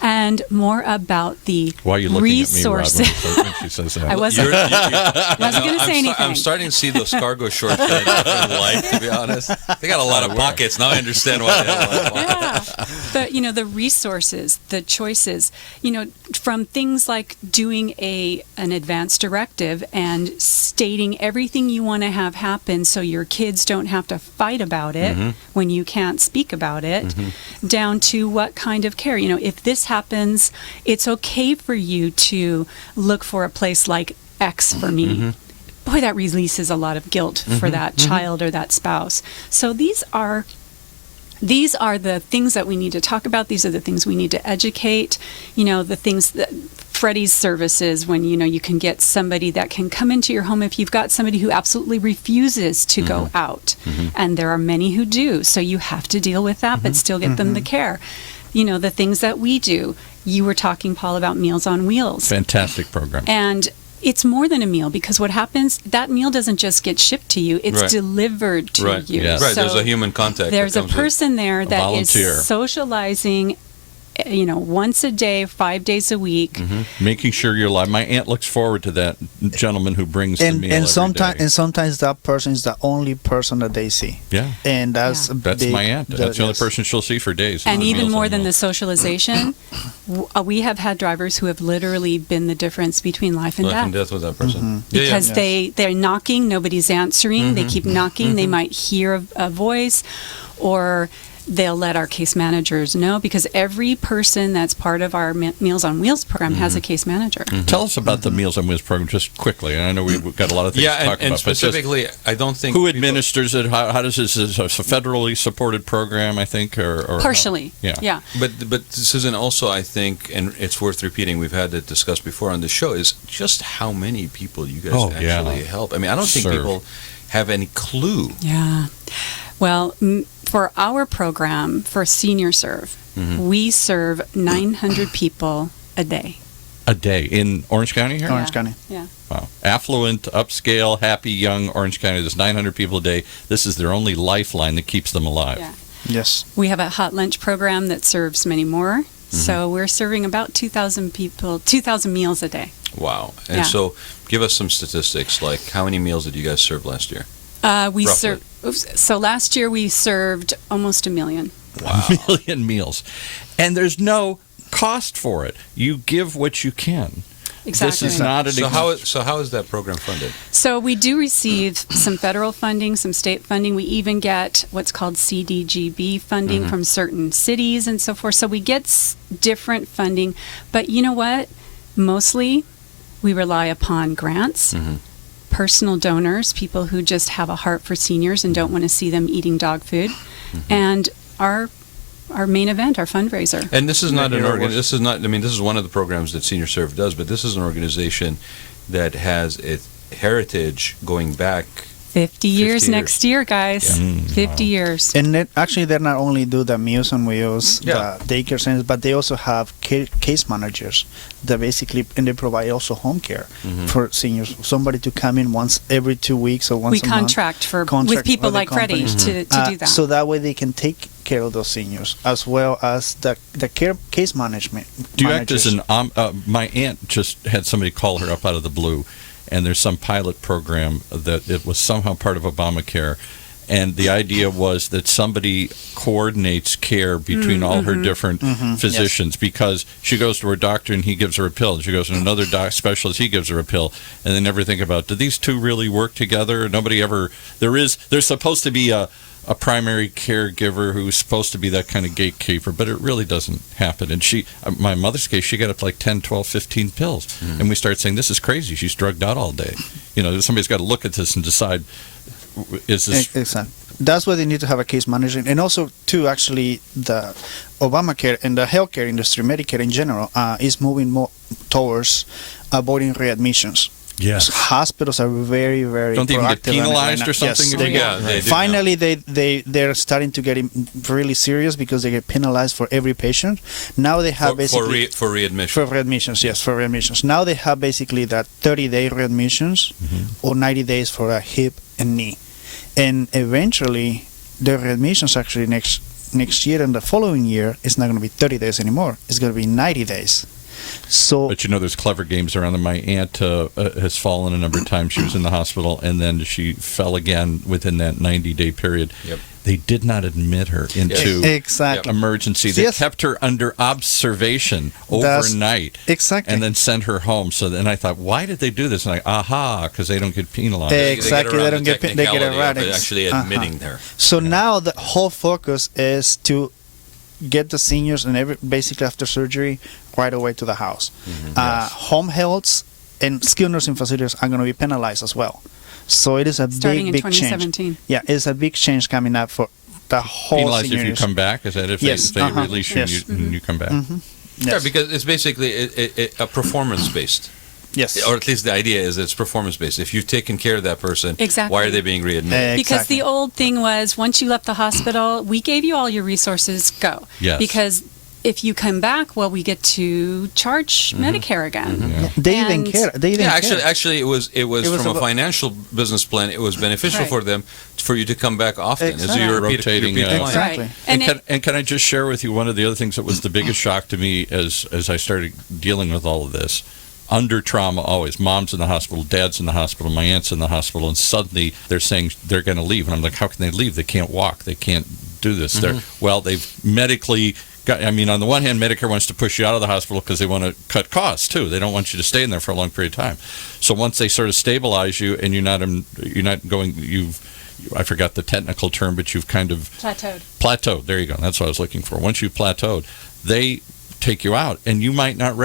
and more about the Why are you looking resources. at me, Rod, when she says that? I wasn't going to say anything. I'm starting to see those cargo shorts that I don't like, to be honest. They got a lot of pockets. Now I understand why they have a lot of pockets. Yeah. But, the resources, the choices, from things like doing an advance directive and stating everything you want to have happen so your kids don't have to fight about it when you can't speak about it, down to what kind of care. If this happens, it's okay for you to look for a place like X for me. Boy, that releases a lot of guilt for that child or that spouse. So these are the things that we need to talk about. These are the things we need to educate. The things that Freddie's services, when you can get somebody that can come into your home if you've got somebody who absolutely refuses to go out, and there are many who do. So you have to deal with that, but still get them the care. The things that we do. You were talking, Paul, about Meals on Wheels. Fantastic program. And It's more than a meal, because what happens, that meal doesn't just get shipped to you, it's Right. delivered to Right. you. Yes. Right. So There's a human contact. there's that a comes with- person there that volunteer. is socializing, once a day, 5 days a week. Mm-hmm. Making sure you're alive. My aunt looks forward to that gentleman who brings the meal every day. And sometimes that person is the only person that they see. Yeah. And that's Yeah. a That's big, my aunt. That's the only yes. person she'll see for days. And is even Meals more on than the Wheels. socialization, we have had drivers who have literally been the difference between life and life death. and death with that person. Mm-hmm. Yeah, yeah. Because they're knocking, nobody's answering, they keep knocking, they might hear a voice, or they'll let our case managers know, because every person that's part of our Meals on Wheels program has a case manager. Tell us about the Meals on Wheels program just quickly. And I know we've got a lot of things Yeah, to talk and about. but just specifically, I don't think who people- administers it? How does this? Is this a federally supported program? I think, or Partially. Yeah. Yeah. But Susan, also I think, and it's worth repeating, we've had it discussed before on the show, is just how many people you guys Oh, yeah. actually help. I mean, I don't think Serve. people have any clue. Yeah. Well, for our program, for Senior Serve, we serve 900 people a day. A day in Orange County here. Orange County. Yeah. Wow. Affluent, upscale, happy, young Orange County. There's 900 people a day. This is their only lifeline that keeps them alive. Yeah. Yes. We have a hot lunch program that serves many more. So we're serving about 2,000 people, 2,000 meals a day. Wow. And Yeah. so give us some statistics, like how many meals did you guys serve last year? We Roughly. so last year we served almost 1 million. Wow. A million meals. And there's no cost for it. You give what you can. Exactly. This is not an So how is that program funded? So we do receive some federal funding, some state funding. We even get what's called CDGB funding from certain cities and so forth. So we get different funding. But you know what? Mostly we rely upon grants, personal donors, people who just have a heart for seniors and don't want to see them eating dog food, and our main event, our fundraiser. And this is not an Hero organ. Works. This is not. I mean, this is one of the programs that Senior Serve does, but this is an organization that has its heritage going back. 50 years years. next year, guys. 50 years. And actually, they not only do the Meals on Wheels, Yeah. the daycare centers, but they also have case managers that basically, and they provide also home care for seniors. Somebody to come in once every 2 weeks or once We a month. contract with Contract people other like Freddie companies. to do that. So that way they can take care of those seniors, as well as the case management. Do you act managers. as an my aunt just had somebody call her up out of the blue, and there's some pilot program that it was somehow part of Obamacare, and the idea was that somebody coordinates care between all her different physicians, because she goes to her doctor and he gives her a pill, and she goes to another specialist, he gives her a pill, and they never think about, do these two really work together? Nobody ever. There's supposed to be a primary caregiver who's supposed to be that kind of gatekeeper, but it really doesn't happen. And my mother's case, she got up to like 10, 12, 15 pills. And we started saying, this is crazy. She's drugged out all day. Somebody's got to look at this and decide, is this... Exactly. That's why they need to have a case manager. And also, too, actually, the Obamacare and the healthcare industry, Medicare in general, is moving more towards avoiding readmissions. Yes. Hospitals are very, very Don't they even get proactive on it right penalized now. or something? Yes, if they you get- Yeah, they do Finally, they're starting to get really serious because they get penalized for every patient. Now they have basically for readmission. for readmissions. Yes, for readmissions. Now they have basically that 30-day readmissions or 90 days for a hip and knee, and eventually the readmissions actually next year and the following year is not going to be 30 days anymore. It's going to be 90 days. So, But there's clever games around them. My aunt has fallen a number of times. She was in the hospital, and then she fell again within that 90-day period. Yep. They did not admit her into exactly. emergency. They Yes. kept her under observation That's- overnight. Exactly. And then sent her home. So then I thought, why did they do this? And because they don't get penalized. Exactly, they don't get they get technicality of around it it. actually admitting her. So now the whole focus is to get the seniors and basically after surgery right away to the house. Home healths and skilled nursing facilities are going to be penalized as well. So it is a Starting in big change. 2017. Yeah, it's a big change coming up for the whole Penalized if you seniors. come back? Is that if Yes, they release you yes. and you come back? Yeah, Yes. because it's basically a performance-based. Yes. Or at least the idea is that it's performance-based. If you've taken care of that person, Exactly. why are they being readmitted? Because the old thing was, once you left the hospital, we gave you all your resources, go. Yes. Because if you come back, well, we get to charge Medicare again. They And- didn't care. They didn't care. Actually, it was from a about- financial business plan. It was beneficial Right. for them for you to come back often as Exactly. your Rotating, repeat client. Exactly. Right. And can I just share with you one of the other things that was the biggest shock to me as I started dealing with all of this? Under trauma, always. Mom's in the hospital, dad's in the hospital, my aunt's in the hospital, and suddenly they're saying they're going to leave. And I'm like, how can they leave? They can't walk. They can't do this. Well, they've medically got, I mean, on the one hand, Medicare wants to push you out of the hospital because they want to cut costs, too. They don't want you to stay in there for a long period of time. So once they sort of stabilize you and you're not going, I forgot the technical term, but you've kind of plateaued. There you go. That's what I was looking for. Once you've plateaued, they take you out, and you might not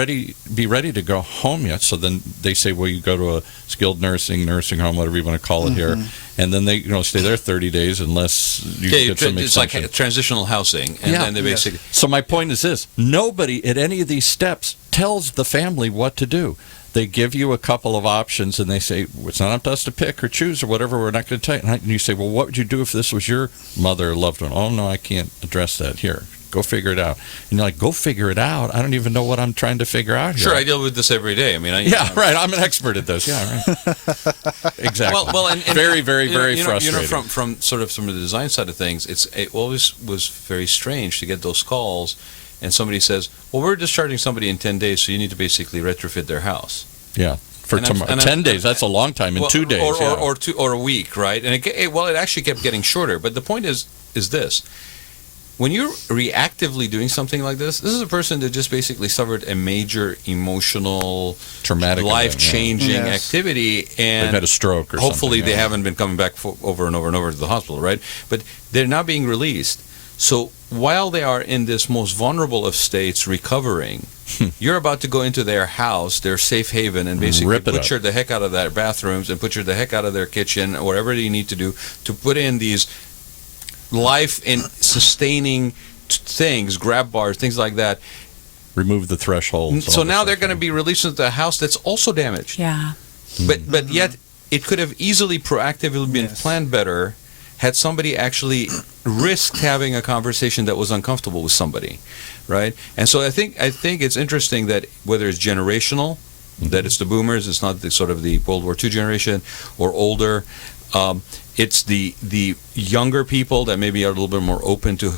be ready to go home yet. So then they say, well, you go to a skilled nursing home, whatever you want to call it here, and then they stay there 30 days unless you get some it's like extension. transitional housing, and then they basically. So my point is this: nobody at any of these steps tells the family what to do. They give you a couple of options, and they say, it's not up to us to pick or choose or whatever. We're not going to tell you. And you say, well, what would you do if this was your mother or loved one? Oh, no, I can't address that here. Go figure it out. And you're like, go figure it out? I don't even know what I'm trying to figure out here. Sure, I deal with this every day. I mean, right. I'm an expert at this. Yeah, right. Exactly. Well, and very, very, very frustrating. From the design side of things, it always was very strange to get those calls, and somebody says, well, we're discharging somebody in 10 days, so you need to basically retrofit their house. Yeah. For 10 days, that's a long time. In 2 days, or a week, right? And it actually kept getting shorter. But the point is this: when you're reactively doing something like this is a person that just basically suffered a major emotional, traumatic, life-changing activity, and they've had a stroke or hopefully something. they haven't been coming back over and over and over to the hospital, right? But they're not being released. So while they are in this most vulnerable of states recovering, you're about to go into their house, their safe haven, and basically butcher the heck out of their bathrooms and butcher the heck out of their kitchen, or whatever you need to do to put in these life-sustaining things, grab bars, things like that. Remove the threshold. So now they're going to be released into a house that's also damaged. Yeah. But yet it could have easily proactively been planned better had somebody actually risked having a conversation that was uncomfortable with somebody, right? And so I think it's interesting that whether it's generational, that it's the boomers, it's not the sort of the World War II generation or older, it's the younger people that maybe are a little bit more open to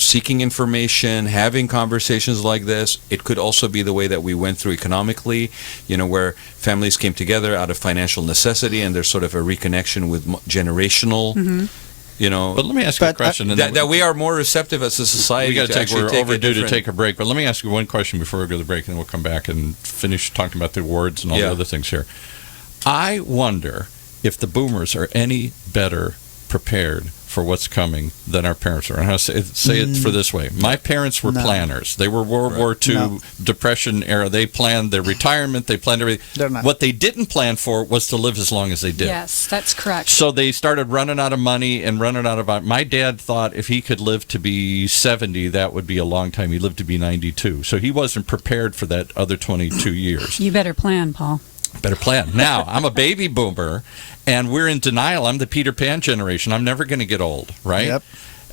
seeking information, having conversations like this. It could also be the way that we went through economically, where families came together out of financial necessity, and there's sort of a reconnection with generational, But let me ask you a question. That we are more receptive as a society. We're overdue to take a break, but let me ask you one question before we go to the break, and then we'll come back and finish talking about the awards and all the other things here. I wonder if the boomers are any better prepared for what's coming than our parents are. And I'll say it for this way. My parents were planners. They were World War II, Depression era. They planned their retirement. They planned everything. What they didn't plan for was to live as long as they did. Yes, that's correct. So they started running out of money and running out of... My dad thought if he could live to be 70, that would be a long time. He lived to be 92. So he wasn't prepared for that other 22 years. You better plan, Paul. Better plan. Now, I'm a baby boomer, and we're in denial. I'm the Peter Pan generation. I'm never going to get old, right? Yep.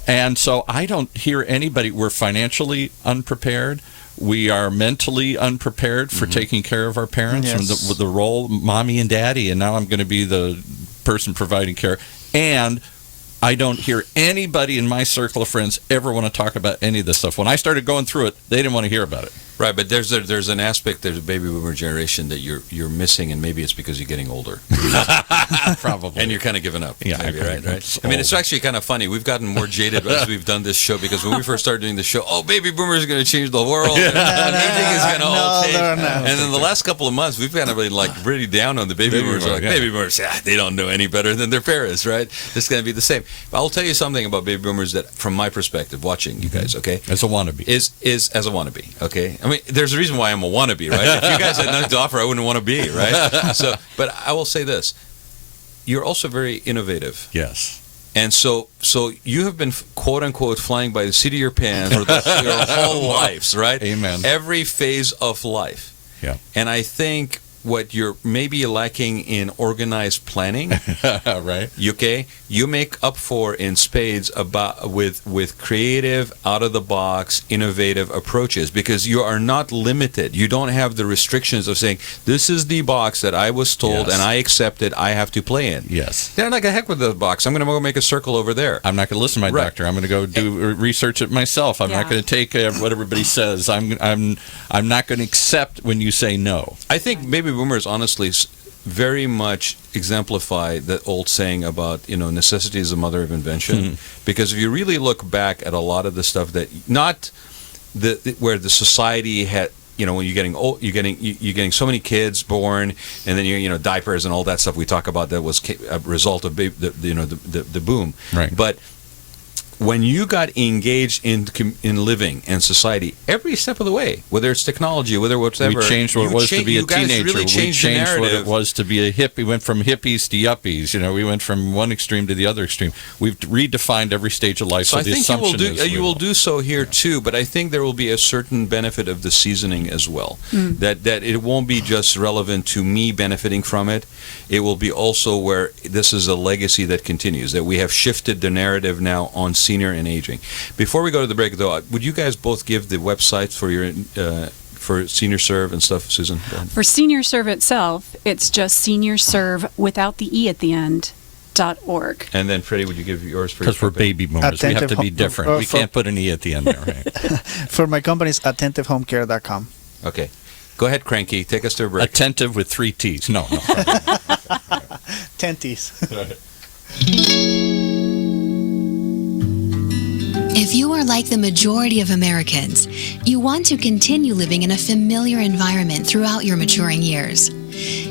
And so I don't hear anybody. We're financially unprepared. We are mentally unprepared for taking care of our parents and the role mommy and daddy. And now I'm going to be the person providing care. And I don't hear anybody in my circle of friends ever want to talk about any of this stuff. When I started going through it, they didn't want to hear about it. Right, but there's an aspect, there's a baby boomer generation that you're missing, and maybe it's because you're getting older. Probably. And you're kind of giving up. Yeah, maybe, right? I mean, it's actually kind of funny. We've gotten more jaded as we've done this show, because when we first started doing the show, baby boomers are going to change the world. Everything is going to all change. And then the last couple of months, we've kind of been really down on the baby boomers. Baby boomers, they don't know any better than their parents, right? It's going to be the same. But I'll tell you something about baby boomers that, from my perspective, watching you guys, okay? As a wannabe. Is as a wannabe, okay? I mean, there's a reason why I'm a wannabe, right? If you guys had nothing to offer, I wouldn't want to be, right? So, but I will say this: you're also very innovative. Yes. And so you have been quote unquote flying by the seat of your pants for your whole lives, right? Amen. Every phase of life. Yeah. And I think what you're maybe lacking in organized planning, Right. okay, you make up for in spades with creative, out of the box, innovative approaches, because you are not limited. You don't have the restrictions of saying, this is the box that I was told and I accepted I have to play in. Yes. They're not gonna heck with the box. I'm gonna go make a circle over there. I'm not going to listen to my Right. doctor. I'm going to go do research it myself. I'm not going to take what everybody says. I'm not going to accept when you say no. I think baby boomers honestly very much exemplify the old saying about, necessity is the mother of invention. Because if you really look back at a lot of the stuff that where the society had, when you're getting old, you're getting so many kids born, and then diapers and all that stuff we talk about that was a result of the boom. Right. But when you got engaged in living and society every step of the way, whether it's technology, whether whatever, we changed what it was to be a teenager. Really We changed what it was to be a hippie. We went from hippies to yuppies. We went from one extreme to the other extreme. We've redefined every stage of life. So I the think assumption you will do so here too. But I think there will be a certain benefit of the seasoning as well. That it won't be just relevant to me benefiting from it. It will be also where this is a legacy that continues. That we have shifted the narrative now on senior and aging. Before we go to the break, though, would you guys both give the websites for your for Senior Serve and stuff, Susan? Go ahead. For Senior Serve itself, it's just Senior Serve without the E at the end. .org. And then, Freddie, would you give yours for? Because we're baby boomers, we have to be different. We can't put an E at the end there. Right? For my company, it's AttentiveHomeCare.com. Okay, go ahead, Cranky. Take us to a break. Attentive with 3 T's. No. 10 T's. If you are like the majority of Americans, you want to continue living in a familiar environment throughout your maturing years.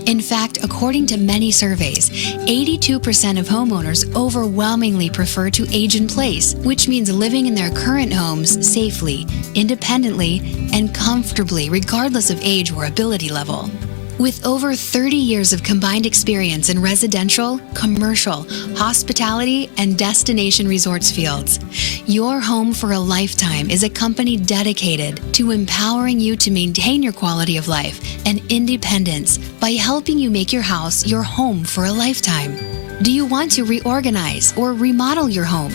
In fact, according to many surveys, 82% of homeowners overwhelmingly prefer to age in place, which means living in their current homes safely, independently, and comfortably, regardless of age or ability level. With over 30 years of combined experience in residential, commercial, hospitality, and destination resorts fields, Your Home for a Lifetime is a company dedicated to empowering you to maintain your quality of life and independence by helping you make your house your home for a lifetime. Do you want to reorganize or remodel your home?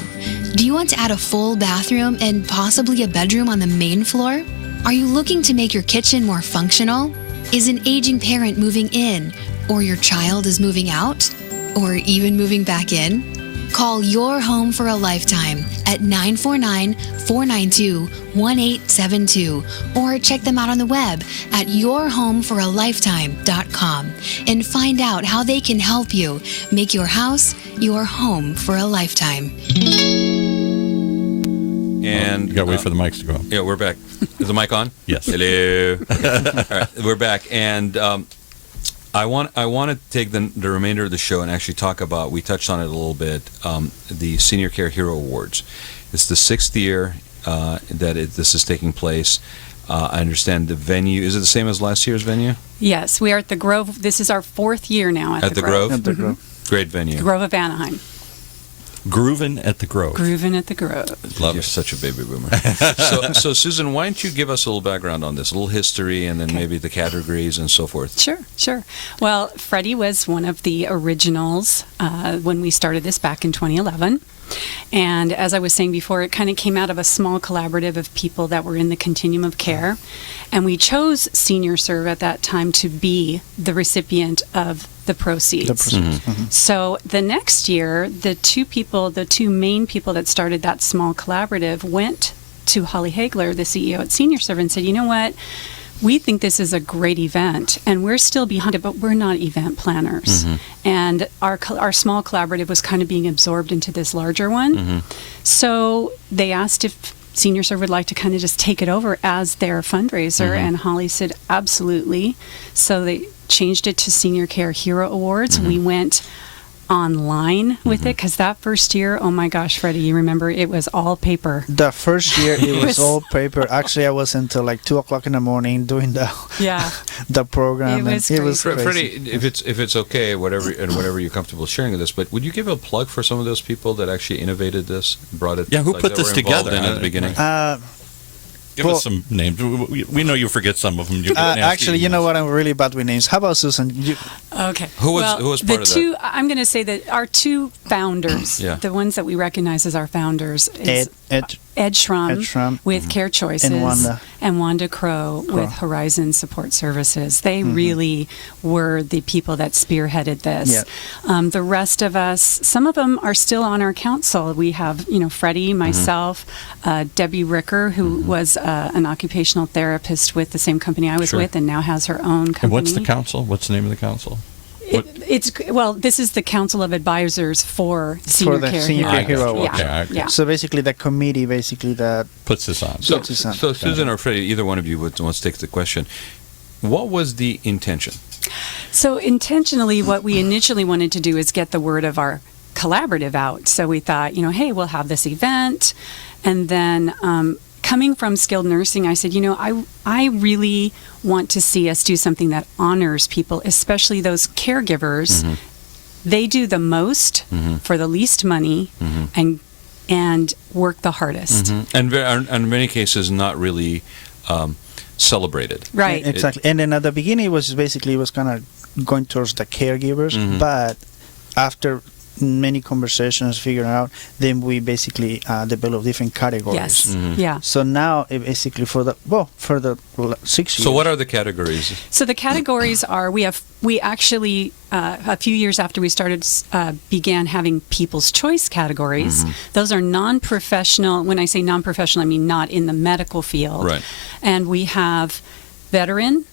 Do you want to add a full bathroom and possibly a bedroom on the main floor? Are you looking to make your kitchen more functional? Is an aging parent moving in, or your child is moving out, or even moving back in? Call Your Home for a Lifetime at 949-492-1872 or check them out on the web at yourhomeforalifetime.com and find out how they can help you make your house your home for a lifetime. And you got to wait for the mics to go. Yeah, we're back. Is the mic on? Yes. Hello. All right, we're back, and I want to take the remainder of the show and actually talk about. We touched on it a little bit. The Senior Care Hero Awards. It's the 6th year this is taking place. I understand the venue. Is it the same as last year's venue? Yes, we are at the Grove. This is our 4th year now at the Grove. At the Grove. Great venue. Grove of Anaheim. Groovin' at the Grove. Groovin' at the Grove. You're such a baby boomer. So, Susan, why don't you give us a little background on this, a little history, and then maybe the categories and so forth. Sure. Well, Freddie was one of the originals when we started this back in 2011. And as I was saying before, it kind of came out of a small collaborative of people that were in the continuum of care. And we chose Senior Serve at that time to be the recipient of the proceeds. So the next year, the two main people that started that small collaborative went to Holly Hagler, the CEO at Senior Serve, and said, you know what? We think this is a great event, and we're still behind it, but we're not event planners. And our small collaborative was kind of being absorbed into this larger one. So they asked if Senior Serve would like to kind of just take it over as their fundraiser, and Holly said, absolutely. So they changed it to Senior Care Hero Awards. We went online with it, because that first year, oh my gosh, Freddie, you remember it was all paper. The first year it was all paper. Actually, I was until like 2:00 in the morning doing the program. It was crazy. Freddie, if it's okay, whatever you're comfortable sharing with this, but would you give a plug for some of those people that actually innovated this, brought it? Yeah, who put this together in at the beginning? Give us some names. We know you forget some of them. Actually, you know what? I'm really bad with names. How about Susan? Okay. Who was part of that? I'm going to say that our two founders, Yeah. the ones that we recognize as our founders, is Ed Schrum with Care Choices and Wanda Crow with Horizon Support Services. They really were the people that spearheaded this. Yeah. The rest of us, some of them are still on our council. We have, Freddie, myself, Debbie Ricker, who was an occupational therapist with the same company I was with, and now has her own company. And what's the council? What's the name of the council? This is the Council of Advisors for Senior Care Hero. Yeah. So basically, the committee that puts this on. So Susan or Freddie, either one of you wants to take the question. What was the intention? So intentionally, what we initially wanted to do is get the word of our collaborative out. So we thought, hey, we'll have this event, and then coming from skilled nursing, I said, I really want to see us do something that honors people, especially those caregivers. They do the most for the least money and work the hardest. And in many cases, not really celebrated. Right. Exactly. And then at the beginning, it was kind of going towards the caregivers, but after many conversations figuring out, then we basically develop different categories. Yes. Yeah. So now it basically for the 6 years. So what are the categories? So the categories are we actually a few years after we started began having People's Choice categories. Those are non-professional. When I say non-professional, I mean not in the medical field. Right. And we have veteran,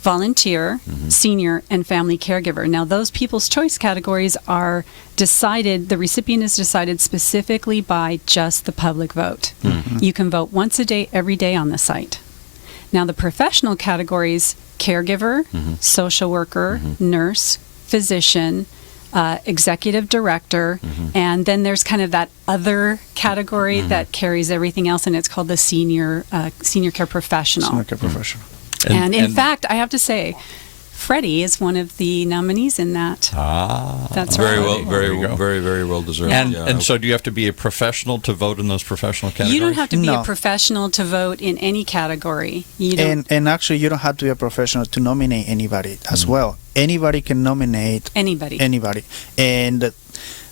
volunteer, senior, and family caregiver. Now, those People's Choice categories are decided, the recipient is decided specifically by just the public vote. You can vote once a day, every day on the site. Now, the professional categories, caregiver, social worker, nurse, physician, executive director, and then there's kind of that other category that carries everything else, and it's called the senior care professional. Senior care professional. And in fact, I have to say, Freddie is one of the nominees in that. That's very right. well, very well deserved. And so, do you have to be a professional to vote in those professional categories? You don't have to be a professional to vote in any category. And actually, you don't have to be a professional to nominate anybody as well. Anybody can nominate anybody. And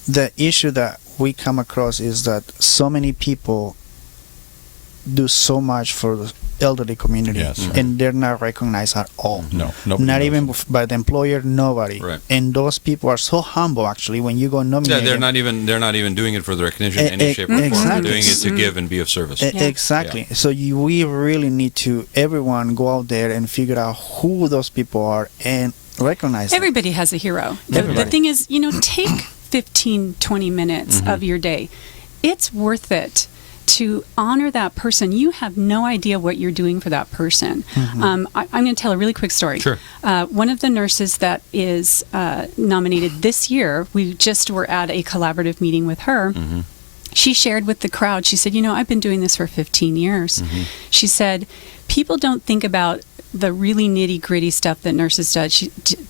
the issue that we come across is that so many people do so much for the elderly community, and they're not recognized at all. Not even by the employer, nobody. Right. And those people are so humble. Actually, when you go nominate, they're not even doing it for the recognition in any shape or form. They're doing it to give and be of service. Exactly. So we really need to everyone go out there and figure out who those people are and recognize them. Everybody has a hero. The thing is, take 15-20 minutes of your day. It's worth it to honor that person. You have no idea what you're doing for that person. I'm going to tell a really quick story. Sure. One of the nurses that is nominated this year, we just were at a collaborative meeting with her. She shared with the crowd, she said, I've been doing this for 15 years. She said, people don't think about the really nitty gritty stuff that nurses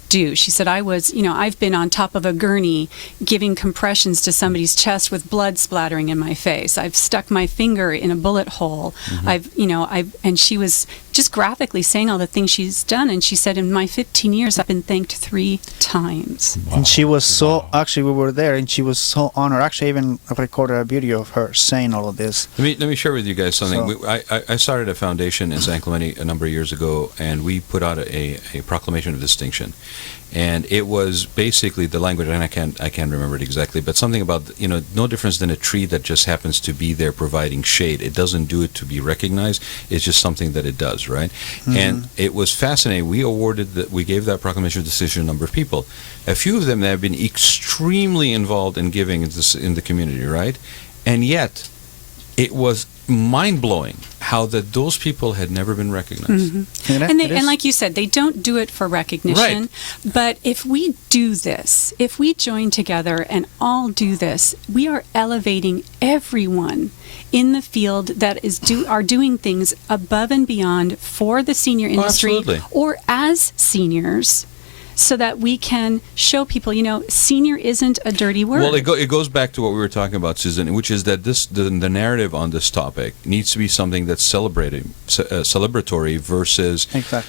do. She said, I've been on top of a gurney giving compressions to somebody's chest with blood splattering in my face. I've stuck my finger in a bullet hole. And she was just graphically saying all the things she's done. And she said, in my 15 years, I've been thanked 3 times. Wow. And she was actually, we were there and she was so honored. Actually, I even recorded a video of her saying all of this. Let me share with you guys something. I started a foundation in San Clemente a number of years ago, and we put out a proclamation of distinction. And it was basically the language, and I can't remember it exactly, but something about, no difference than a tree that just happens to be there providing shade. It doesn't do it to be recognized. It's just something that it does, right? And it was fascinating. We gave that proclamation of distinction to a number of people. A few of them have been extremely involved in giving in the community, right? And yet, it was mind-blowing how that those people had never been recognized. And like you said, they don't do it for recognition. Right. But if we do this, if we join together and all do this, we are elevating everyone in the field that are doing things above and beyond for the senior industry, or as seniors, so that we can show people, senior isn't a dirty word. Well, it goes back to what we were talking about, Susan, which is that the narrative on this topic needs to be something that's celebratory versus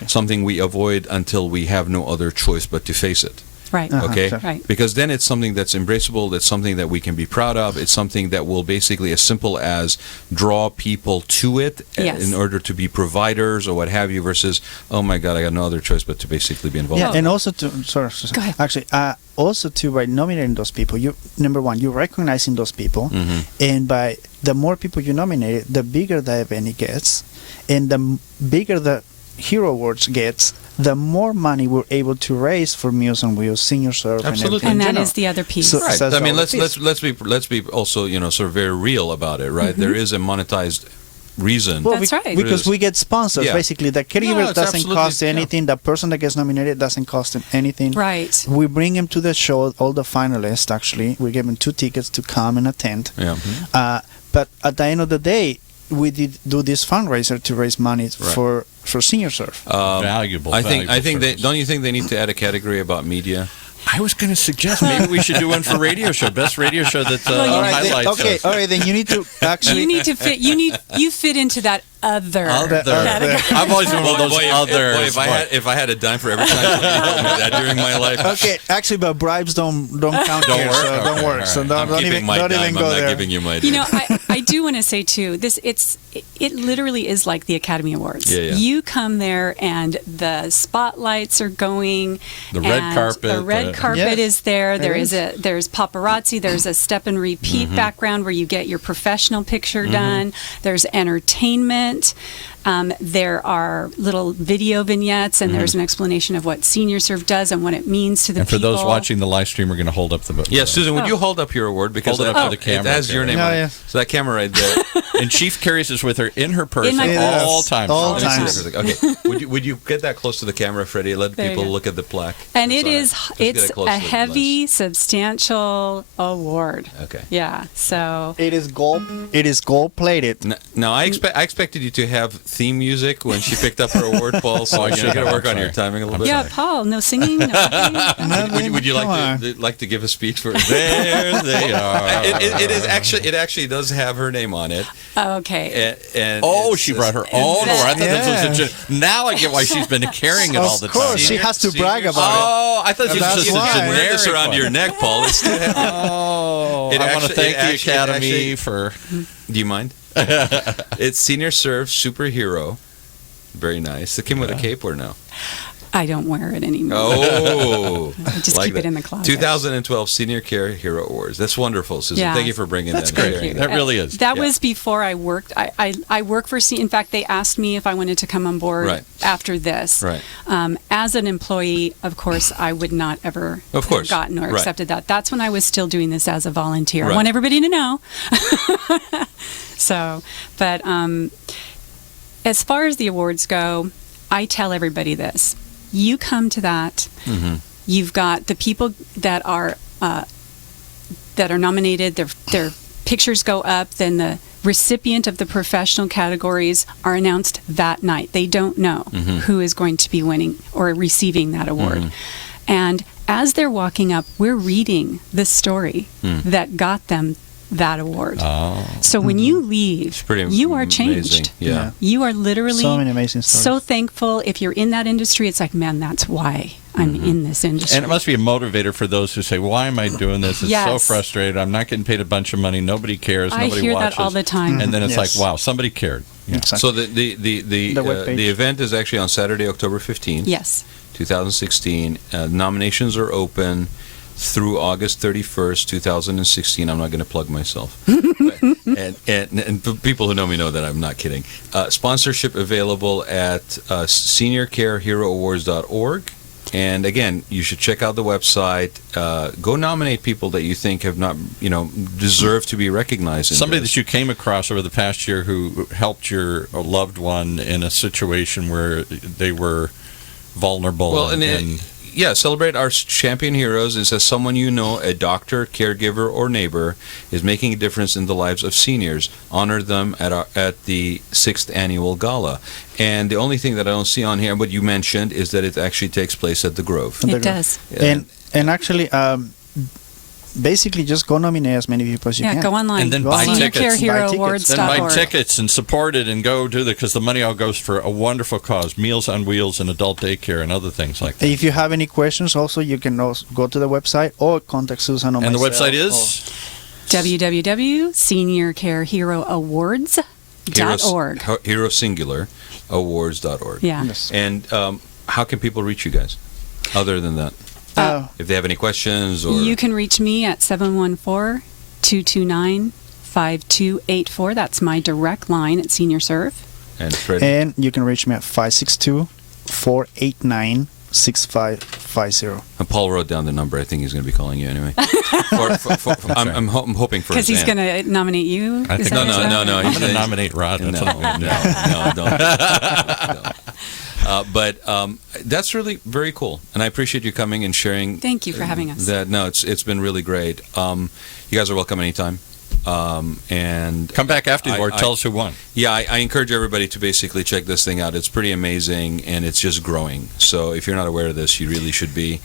something we avoid until we have no other choice but to face it. Right. Okay. Right. Because then it's something that's embraceable. That's something that we can be proud of. It's something that will basically, as simple as draw people to it in order to be providers or what have you. Versus, oh my God, I got no other choice but to basically be involved. Yeah, and also to Go ahead. actually, also to by nominating those people, number one, you're recognizing those people, and by the more people you nominate, the bigger the event it gets, and the bigger the Hero Awards gets, the more money we're able to raise for Meals on Wheels, Senior Serve, Absolutely. And that is the other piece. So, Right. I mean, let's be also sort of very real about it, right? There is a monetized reason. Well, That's right. Because we get sponsors. Yeah. Basically, the caregiver it's doesn't absolutely- cost anything. The person that gets nominated doesn't cost them anything. Right. We bring him to the show, all the finalists, actually. We give them 2 tickets to come and attend. Yeah. But at the end of the day, we did do this fundraiser to raise money for Senior Serve. Valuable. I think service. don't you think they need to add a category about media? I was going to suggest maybe we should do one for radio show, best radio show that All right, then, highlights us. all right, then you need to actually. You fit into that other category. I've always been one of those others. If I had a dime for every time somebody told me that during my life. Okay, actually, but bribes don't count Don't here, work? so don't Okay, work. all right. So I'm don't keeping even my don't dime. even I'm go not there. giving you my dime. I do want to say too, it literally is like the Academy Awards. Yeah. You come there and the spotlights are going. The red and carpet, The red carpet Yes, is there. it There's paparazzi. There's a step and repeat background where you get your professional picture done. There's entertainment. There are little video vignettes, and there's an explanation of what Senior Serve does and what it means to the And for people. those watching the live stream, we're going to hold up the book. Yeah, Susan, would you hold up your award because Hold it up to the camera. It has your name Oh, on it. yeah. So that camera right there. And Chief carries this with her in her purse In my at purse. all times. All Let me see times. that for a second. Okay, would you get that close to the camera, Freddie? Let There you people go. look at the plaque. And That's it on is Just get it's it close a to the heavy, lens. substantial award. Okay. Yeah. So It is gold. It is gold plated. No, I expected you to have theme music when she picked up her award, Paul. So I you should got to have. work on I'm your sorry. timing a little bit. yeah, Paul, no singing, no nothing. Would you Come on. like to give a speech for? There they are. It is actually. It actually does have her name on it. Okay. And Oh, it she says- brought her own. Or I thought Yeah. this was now I get why she's been carrying it all the Of time. course, she has to brag about Oh, I thought this That's was just why. a You wear generic this around one. your neck, Paul. It's too heavy. Oh, It I want to actually- thank it the actually- Academy for. Do you mind? It's Senior Serve Superhero. Very nice. It came with a cape or no? I don't wear it anymore. Oh, I just like keep it that. in the closet. 2012 Senior Care Hero Awards. That's wonderful, Susan. Yeah. Thank you for bringing That's that. great. Sharing That really is. That Yeah. was before I worked. I work for In fact, they asked me if I wanted to come on board Right. after this. Right. As an employee, of course, I would not ever Of course. have gotten or Right. accepted that. That's when I was still doing this as a volunteer. I Right. want everybody to know. So, but as far as the awards go, I tell everybody this. You come to that, you've got the people that are nominated, their pictures go up, then the recipient of the professional categories are announced that night. They don't know who is going to be winning or receiving that award. And as they're walking up, we're reading the story that got them that award. Oh. So when you leave, pretty you are amazing. changed. Yeah. You are literally So many amazing stories. so thankful. If you're in that industry, it's like, man, that's why I'm in this industry. And it must be a motivator for those who say, "Why am I doing this? It's so Yes. frustrated. I'm not getting paid a bunch of money. Nobody cares. I Nobody hear watches." that all the time. And then it's Yes. like, "Wow, somebody cared." Yeah. Exactly. So the webpage. event is actually on Saturday, October 15th. Yes. 2016. Nominations are open through August 31st, 2016. I'm not going to plug myself. and people who know me know that I'm not kidding. Sponsorship available at seniorcareheroawards.org. And again, you should check out the website. Go nominate people that you think have not, deserve to be recognized. In Somebody this. that you came across over the past year who helped your loved one in a situation where they were vulnerable. Well, and celebrate our champion heroes. It says someone you know, a doctor, caregiver, or neighbor, is making a difference in the lives of seniors. Honor them at the 6th annual gala. And the only thing that I don't see on here, what you mentioned, is that it actually takes place at the Grove. It does. And actually, basically just go nominate as many people as you can. Yeah, go online. And then buy tickets. SeniorCareHeroAwards.org. Then buy tickets and support it and go do because the money all goes for a wonderful cause, Meals on Wheels and adult daycare and other things like that. If you have any questions, also you can also go to the website or contact Susan or myself. And the website is? www.seniorcareheroawards.org. Hero singular, awards.org. Yeah. Yes. And how can people reach you guys other than that? If they have any questions or... You can reach me at 714-229-5284. That's my direct line at Senior Serve. And Freddie? And you can reach me at 562-489-6550. And Paul wrote down the number. I think he's going to be calling you anyway. I'm hoping for because he's going to nominate you. I think No. I'm going to nominate Rod. No, don't. But that's really very cool, and I appreciate you coming and sharing. Thank you for having us. It's been really great. You guys are welcome anytime. And come back after the award. Tell us who won. Yeah, I encourage everybody to basically check this thing out. It's pretty amazing, and it's just growing. So if you're not aware of this, you really should be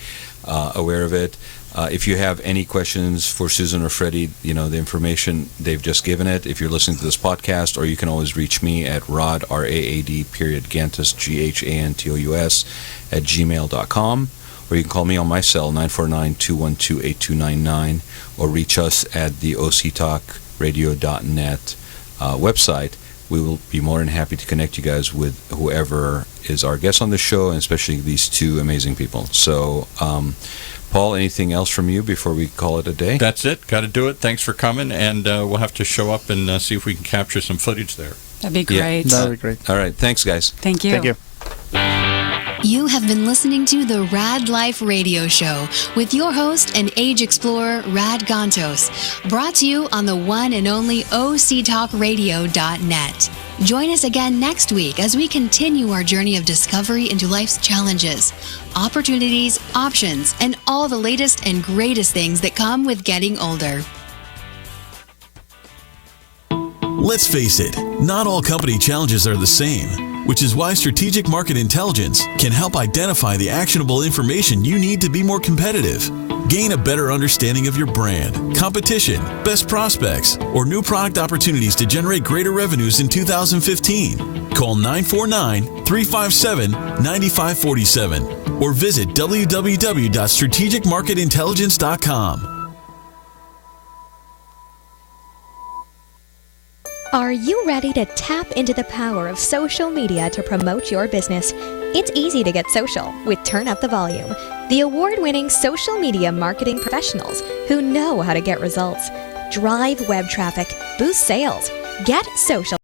aware of it. If you have any questions for Susan or Freddie, the information, they've just given it. If you're listening to this podcast, or you can always reach me at Raad, R-A-A-D, Ghantous, G-H-A-N-T-O-U-S, at gmail.com. Or you can call me on my cell, 949-212-8299, or reach us at the octalkradio.net website. We will be more than happy to connect you guys with whoever is our guest on the show, and especially these two amazing people. So, Paul, anything else from you before we call it a day? That's it. Got to do it. Thanks for coming, and we'll have to show up and see if we can capture some footage there. That'd be great. That would be great. All right. Thanks, guys. Thank you. Thank you. You have been listening to the Raad Life radio show with your host and age explorer, Raad Ghantous, brought to you on the one and only octalkradio.net. Join us again next week as we continue our journey of discovery into life's challenges, opportunities, options, and all the latest and greatest things that come with getting older. Let's face it, not all company challenges are the same, which is why strategic market intelligence can help identify the actionable information you need to be more competitive. Gain a better understanding of your brand, competition, best prospects, or new product opportunities to generate greater revenues in 2015. Call 949-357-9547 or visit www.strategicmarketintelligence.com. Are you ready to tap into the power of social media to promote your business? It's easy to get social with Turn Up the Volume, the award-winning social media marketing professionals who know how to get results, drive web traffic, boost sales, get social.